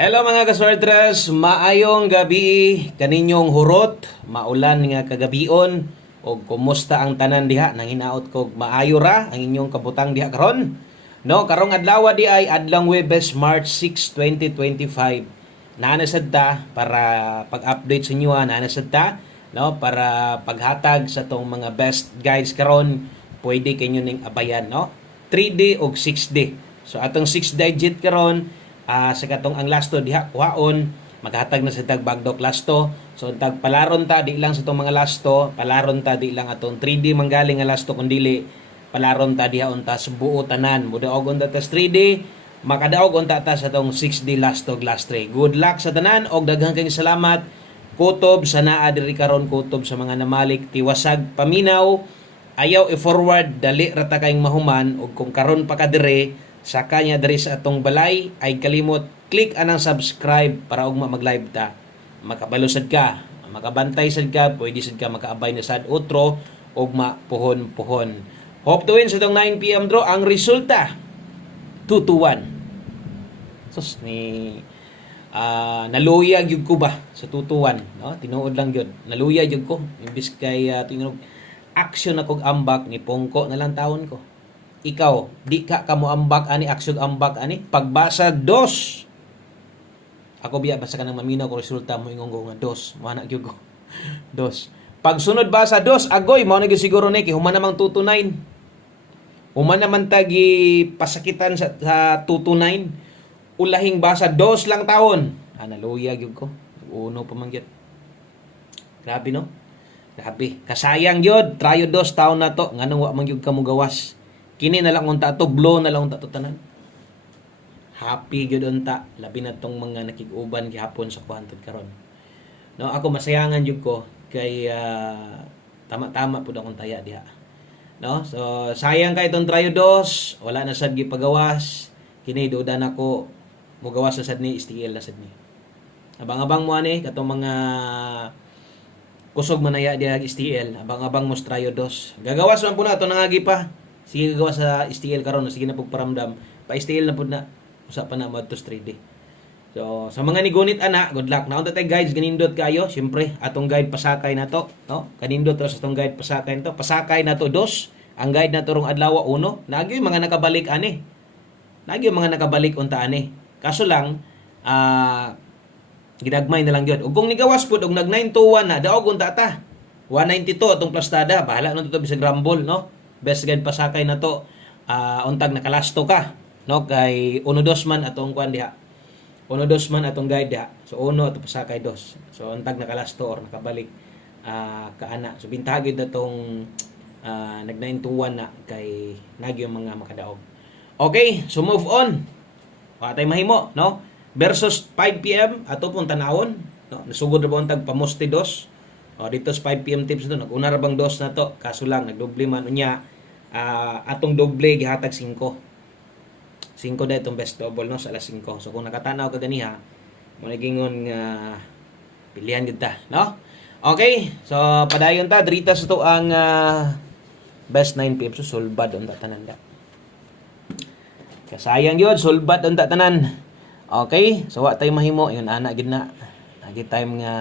Hello mga kaswertres, maayong gabi kaninyong hurot, maulan nga kagabion o kumusta ang tanan diha nang hinaot ko maayo ra ang inyong kabutang diha karon. No, karong adlaw di ay adlang Huwebes, March 6, 2025. Naanasad ta para pag-update sa inyo, naanasad ta no para paghatag sa tong mga best guides karon, pwede kanyo ning abayan no. 3D o 6D. So atong 6 digit karon sa katong ang lasto diha kuhaon maghatag na sa tag bagdok lasto. So tag palaron ta di lang sa tong mga lasto, palaron ta di lang atong 3D manggaling nga lasto kundili palaron ta diha unta sa buo tanan. Mudaog unta ta 3D, makadaog unta ta sa tong 6D lasto last 3. Good luck sa tanan og daghang kayong salamat. Kutob sa naa diri karon, kutob sa mga namalik tiwasag paminaw. Ayaw i-forward dali ra ta kayong mahuman og kung karon pa ka dire sa kanya diri sa atong balay ay kalimot click anang subscribe para ug mag-live ta. Makabalusad ka, makabantay sad ka, pwede sad ka makaabay na sad outro og mapuhon-puhon. Hope to win sa tong 9 PM draw ang resulta 2-1. Sus ni naluya gyud ko ba sa 2-1 no? Tinuod lang gyud. Naluya gyud ko imbis kay tinuod action akong ambak ni Pongko na lang taon ko. Ikaw, di ka kamo ambak ani, aksyon ambak ani, pagbasa dos. Ako biya basa ka ng maminaw ko resulta mo ingong nga dos. Mana gyud ko. Dos. Pagsunod basa dos, agoy mao na gyud siguro ni kay human namang 2-9. Human naman tagi pasakitan sa 2-9. Ulahing basa dos lang taon. Naluya gyud ko. Uno pa man gyud. Grabe no? Grabe. Kasayang gyud, trayo dos taon na to nganong wa man gyud kamo gawas. Kini na lang unta to, blow na lang unta to tanan. Happy gyud unta labi na tong mga nakig-uban gihapon sa kuhantod karon. No, ako masayangan jud ko kay tama-tama pud akong taya diha. No? So sayang kay itong trayo dos, wala na sad gipagawas. Kini duda nako mogawas na sad ni STL na sad ni. Abang-abang mo ani katong mga kusog manaya diha STL, abang-abang mo trayo dos. Gagawas man pud na to nangagi pa. Sige gawa sa STL karon, sige na pagparamdam. Pa STL na pud na usa pa na madto 3D. So sa mga nigunit ana, good luck. Naunta tay guides ganindot kayo. Syempre atong guide pasakay na to, no? Kanindot ra sa atong guide pasakay na to. Pasakay na to dos. Ang guide na to rong adlaw uno. Nagyo mga nakabalik ani. Nagyo mga nakabalik unta ani. Kaso lang ginagmay na lang gyud. Ug kung nigawas pud og nag 9-1 na daog unta ta. 192 atong plastada. Bahala nun to bisag rumble, no? Best guide pasakay na to, untag nakalasto ka no kay 1-2 man atong kuan diha, 1-2 man atong guide diha, so uno ato pasakay dos, so untag nakalasto or nakabalik kaana, so bintagid na tong nag 9-1 na kay nagyo mga makadaog. Okay, so move on, patay mahimo no versus 5 PM ato pong tanawon no, nasugod ra ba untag pamusti dos. Dito sa 5 PM tips na nag-una ra bang dos na to, kaso lang nagdoble man unya, atong doble gihatag 5 na itong best double no sa alas 5. So kung nakatanaw ka ganiha mo nagingon nga pilihan gid ta no. Okay, so padayon ta drita sa to ang best 9 PM, so sulbad unta tanan da. Kasayang yun, sulbad unta tanan. Okay, so wa tay mahimo yun ana gid na. Nagi time nga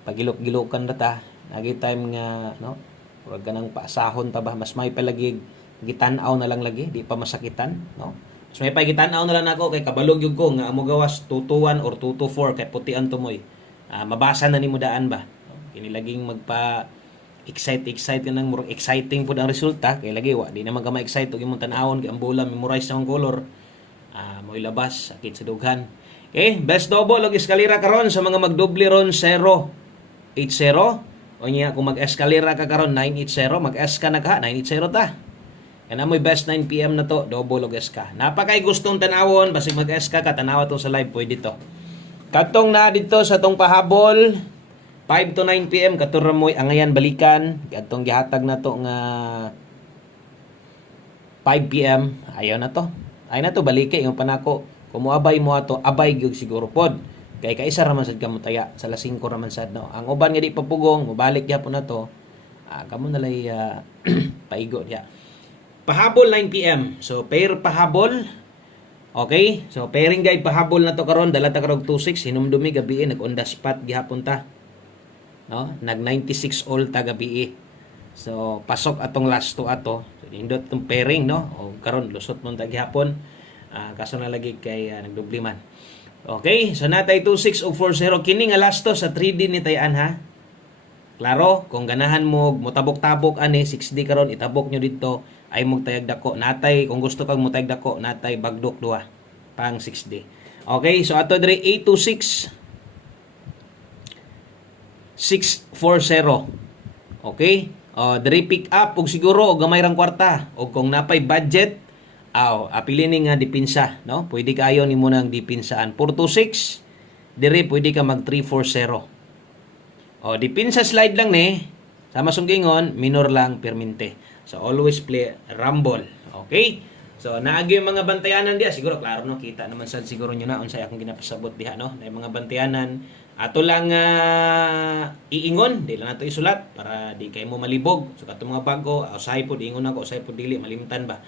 pagilok-gilokan na ta, nagi time nga no wag ka nang paasahon ta ba, mas may palagi gitan-aw na lang lagi, di pa masakitan no. Mas may pagitan-aw na lang nako kay kabalog yug ko nga amo gawas 2-1 or 2-4 kay putian tumoy. Mabasa na nimo daan ba no? Kini laging magpa excite ka nang murag exciting pud ang resulta kay lagi wa di naman ka ma-excite og imong tan-awon kay ang bola memorize sa ang color mo ilabas sakit sa dughan. Okay, best double og eskalera karon sa mga magdoble ron 0-8-0. O niya, kung mag-eskalera ka karon 9-8-0, mag-S ka na ka, 9-8-0 ta. Yan amoy best 9 PM na to, double og S ka. Napakay gustong tanawon, basig mag-S ka, tanawa to sa live, pwede to. Katong na dito sa tong pahabol, 5-9 PM, katura mo'y angayan balikan, katong gihatag na to nga 5 PM, ayaw na to. Ayaw na to, balike, yung panako, kung moabay mo ato, abay gyud siguro pod. Kay kaisa ra man sad kamo taya sa las 5 ra man sad no. Ang uban nga di papugong, mobalik gyapon na to. Kamo nalay paigo diha. Pahabol 9 PM. So pair pahabol Okay? So pairing guide pahabol na to karon, dala ta karog 26 hinumdumi gabi nag on the spot gihapon ta. No? Nag 96 all ta gabi. So pasok atong last to ato. So, indot tong pairing no. O karon lusot mo ta gihapon. Kaso na lagi kay nagdubli man. Okay, so natay 26 o 40 kini nga last to sa 3D ni tayan ha. Klaro, kung ganahan mo motabok-tabok ani 6D karon itabok nyo dito ay mong tayag dako. Natay kung gusto kag mo tayag dako, natay bagdok duha pang 6D. Okay, so ato diri 826 640. Okay? Diri pick up ug siguro og gamay rang kwarta og kung napay budget apili ni nga dipinsa, no? Pwede kayo nimo nang dipinsaan 426 diri pwede ka mag 340. Dipinsa slide lang ni sama sunggingon minor lang permente. So always play rumble. Okay? So naagi yung mga bantayanan diha siguro klaro no kita naman sad siguro nyo na unsay akong ginapasabot diha no. Na mga bantayanan ato lang iingon, di lang nato isulat para di kay mo malibog. So katong mga bago, usahay po diingon ako, usahay po dili malimtan ba.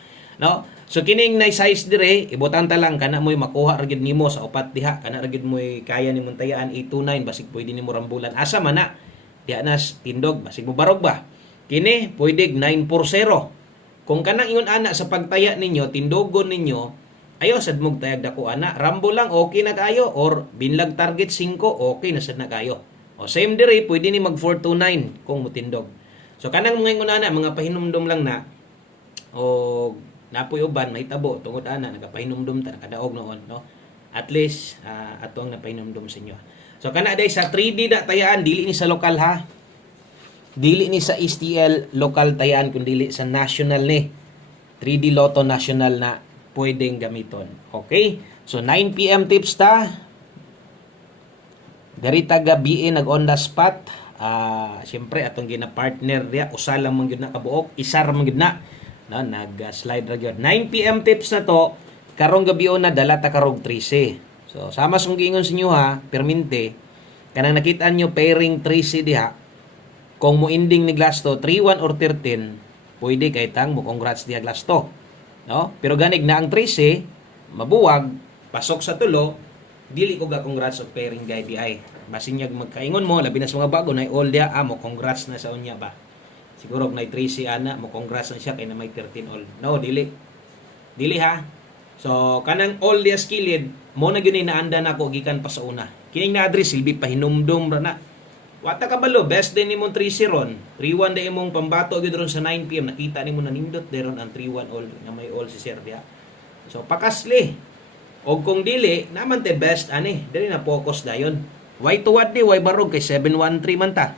No? So kining na size dire, ibutan ta lang kana mo'y makuha ra gid nimo sa upat diha, kana ra gid mo'y kaya nimong tayaan 829 basig pwede nimo rambulan. Asa man na diha na tindog basig mo barog ba. Kini pwede 940. Kung kanang ingon ana sa pagtaya ninyo, tindogon ninyo, ayo sad mong tayag dako ana, rambo lang okay na kayo or binlag target 5 okay na sad na kayo. Same dire pwede ni mag 429 kung mutindog. So kanang mga ingon ana mga pahinumdum lang na o napoy uban mahitabo tungod ana nagapahinumdum ta nakadaog noon no. At least ato ang napahinumdum sa inyo. So kana day sa 3D da tayaan dili ni sa lokal ha. Dili ni sa STL lokal tayaan kun dili sa national ni. 3D Lotto national na pwedeng gamiton. Okay? So 9 PM tips ta. Dari gabi nag on the spot. Siyempre atong gina-partner dia usa lang man gyud na kabuok, isa ra man gyud na. No, nag-slide ra gyud. 9 PM tips na to, karong gabi na dala ta karog 13. So sama sung giingon sa inyo ha, permente kanang nakita nyo pairing 13 diha. Kung mo ending ni glass to 31 or 13, pwede kay tang mo congrats diha glass to. No? Pero ganig na ang 13 mabuwag pasok sa tulo, dili ko ga congrats og pairing guide di ay. Basin niya magkaingon mo labi na sa mga bago na all dia mo congrats na sa unya ba. Siguro kung na 13 ana mo congrats na siya kay na may 13 all. No, dili. Dili ha. So kanang all dia skilled mo na gyud ni naanda nako gikan pa sa una. Kining na address silbi pahinumdum ra na. Wata ka balo, best din nimong 3-0 ron. 3-1 din imong pambato gyud ron sa 9 PM. Nakita nimo nanindot deron ang 3-1 all na may all si Sir dia. So pakasli. Og kung dili naman te best ani, dili na focus dayon. Why tuwad di, why barog kay 713 man ta.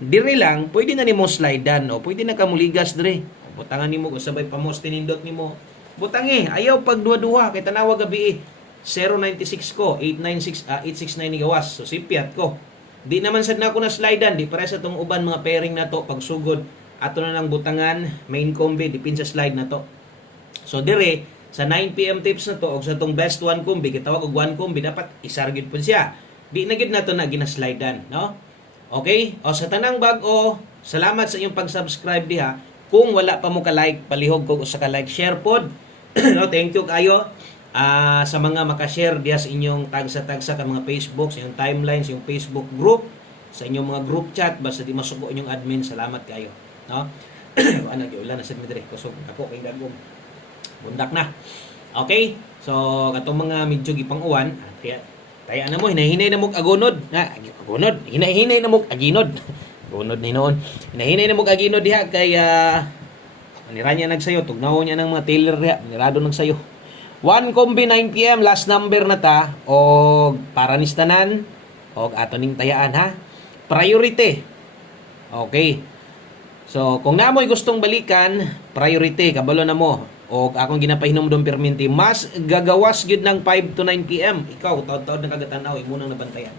Diri lang, pwede na nimo slidean o pwede na ka muligas dire. Butangan nimo kung sabay pamos tinindot nimo. Butangi, ayaw pag duwa-duwa kay tanawa gabi 096 ko, 896 869 ni gawas. So sipiat ko. Di naman sad na ako na slidean, di para sa tong uban mga pairing na to pagsugod ato na ng butangan, main combi dipin sa slide na to. So dire sa 9 PM tips na to og sa tong best one combi gitawag og one combi dapat isargid pud siya. Di na gid nato na ginaslidean, no? Okay? O sa tanang bag-o, salamat sa inyong pag-subscribe diha. Kung wala pa mo ka-like, palihog ko sa ka-like, share pod. No, thank you kayo. Sa mga makashare diha sa inyong tagsa-tagsa ka mga Facebook, sa inyong timelines, yung Facebook group, sa inyong mga group chat, basta di masuko inyong admin, salamat kayo. No? Ano, ulan na sa midre. Kusog ako kay dagom. Bundak na. Okay? So, katong mga medyo gipang uwan, taya na mo, hinahinay na mo agunod. Agunod. Hinahinay na mo aginod. Agunod ni noon. Hinahinay na mo aginod diha, kaya niranya nagsayo, tugnaw niya ng mga tailor diha, nirado nagsayo. 1 combi 9 PM, last number na ta, o para nistanan, o ato ning tayaan ha. Priority. Okay. So, kung namoy gustong balikan, priority, kabalo na mo. O akong ginapahinumdum perminti, mas gagawas gyud ng 5 to 9 PM. Ikaw, taod-taod na kagatanaw, imunang nabantayan.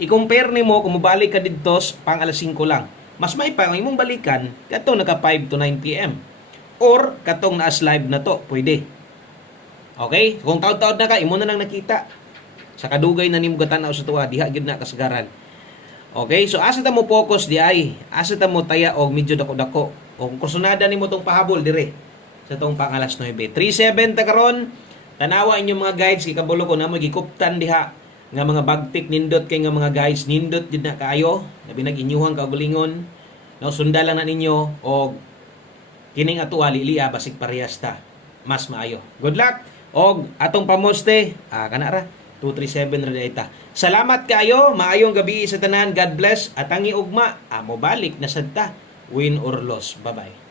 I-compare nimo kung mobalik ka didto pang alas 5 lang. Mas may pa imong balikan katong naka 5 to 9 PM. Or katong naas live na to, pwede. Okay? Kung taod-taod na ka, imo na lang nakita. Sa kadugay na nimo gatanaw sa tuwa, diha gyud na kasagaran. Okay? So asa ta mo focus di ay? Asa ta mo taya og medyo dako-dako. O kung kursunada nimo tong pahabol dire sa tong pang alas 9. 37 ta karon, Tanawa inyong mga guides kay kabulo ko na mo gikuptan diha nga mga bagtik nindot kay nga mga guides nindot jud na kaayo labi nag inyuhang kaugalingon no sunda lang na ninyo og kining atuwa lilia basig parehas ta mas maayo. Good luck og atong pamoste kana ra 237 ra dayta. Salamat kaayo, maayong gabi sa tanan. God bless at ang iugma mo balik na sadta win or loss. Bye bye.